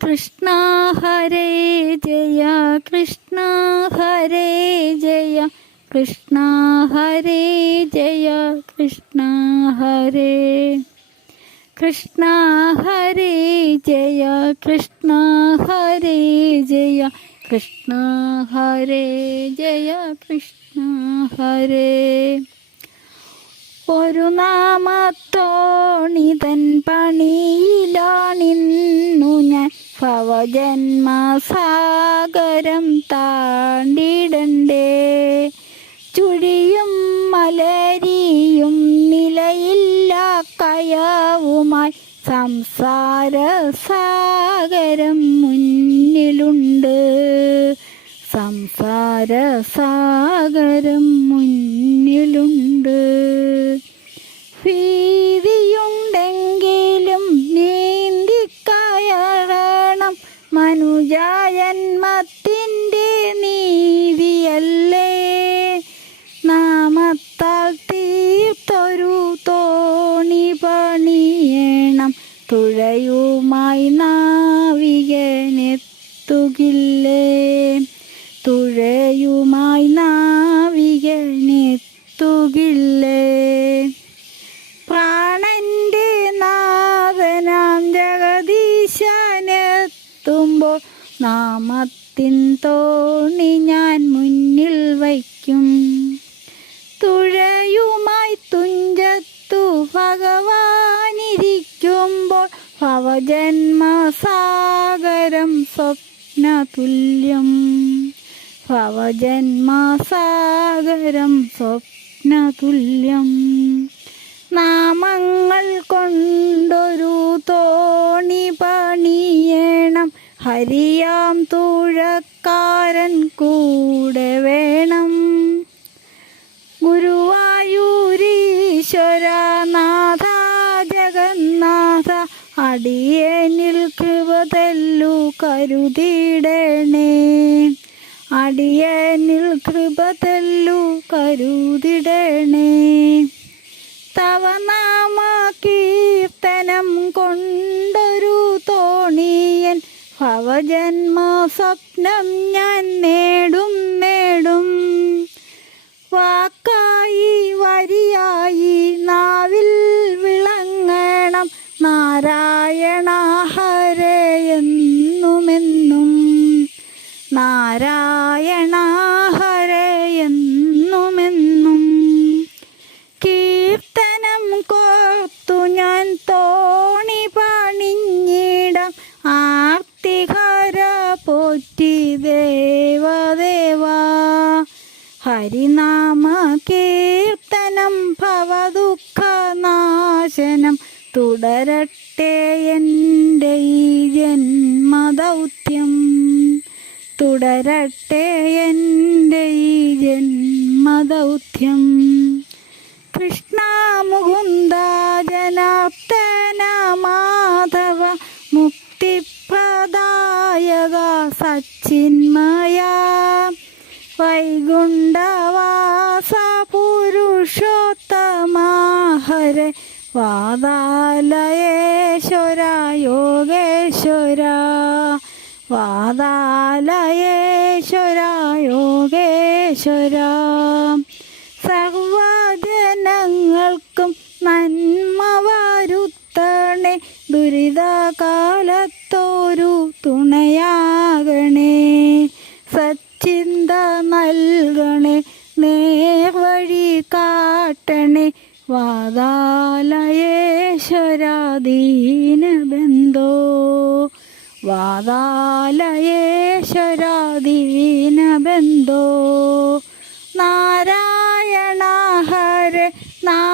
കൃഷ്ണ ഹരേ ജയ കൃഷ്ണ ഹരേ ജയ കൃഷ്ണ ഹരേ ജയ കൃഷ്ണ ഹരേ കൃഷ്ണ ഹരേ ജയ കൃഷ്ണ ഹരേ ജയ കൃഷ്ണ ഹരേ ജയ കൃഷ്ണ ഹരേ ഒരു നാമത്തോണിതൻ പണിയിലാണിന്നു ഭവജന്മസാഗരം താണ്ടിടണ്ടേ. ചുഴിയും മലരിയും നിലയില്ല കയവുമായി സംസാര സാഗരം മുന്നിലുണ്ട്. സംസാര സാഗരം തുഴയുമായി നാവികനെത്തുകില്ലേ തുഴയുമായി നാവികനെത്തുകില്ലേ പ്രാണന്റെ നാഥനാം ജഗദീശനെത്തുമ്പോൾ നാമത്തിൻ തോണി ഞാൻ മുന്നിൽ വയ്ക്കും. ഭവജന്മസാഗരം സ്വപ്നതുല്യം. ഭവജന്മസാഗരം സ്വപ്നതുല്യം. നാമങ്ങൾ കൊണ്ടൊരു തോണി പണിയണം. ഹരിയാം തുഴക്കാരൻ കൂടെ വേണം. ഗുരുവായൂരീശ്വര അടിയനിൽ കൃപതല്ലു കരുതിടണേ അടിയനിൽ കൃപതല്ലു കരുതിടണേ. തവ നാമ കീർത്തനം കൊണ്ടൊരു തോണിയൻ ഭവജന്മ സ്വപ്നം ഞാൻ നേടും. പോറ്റി ദേവദേവാ ഹരിനാമ കീർത്തനം ഭവദുഃഖനാശനം തുടരട്ടെ എന്റെ ഈ ജന്മദൗത്യം. തുടരട്ടെ എന്റെ ഈ ജന്മദൗത്യം. സച്ചിന്മയ വൈകുണ്ഠവാസ പുരുഷോത്തമാഹര വാദാലയേശ്വര യോഗേശ്വര വാദാലയേശ്വര യോഗേശ്വര നേർവഴി കാട്ടണേ. വാതാലയേശ്വരാധീനബന്ധോ. വാതാലയേശ്വരാധീനബന്ധോ. നാരായണ ഹര നാ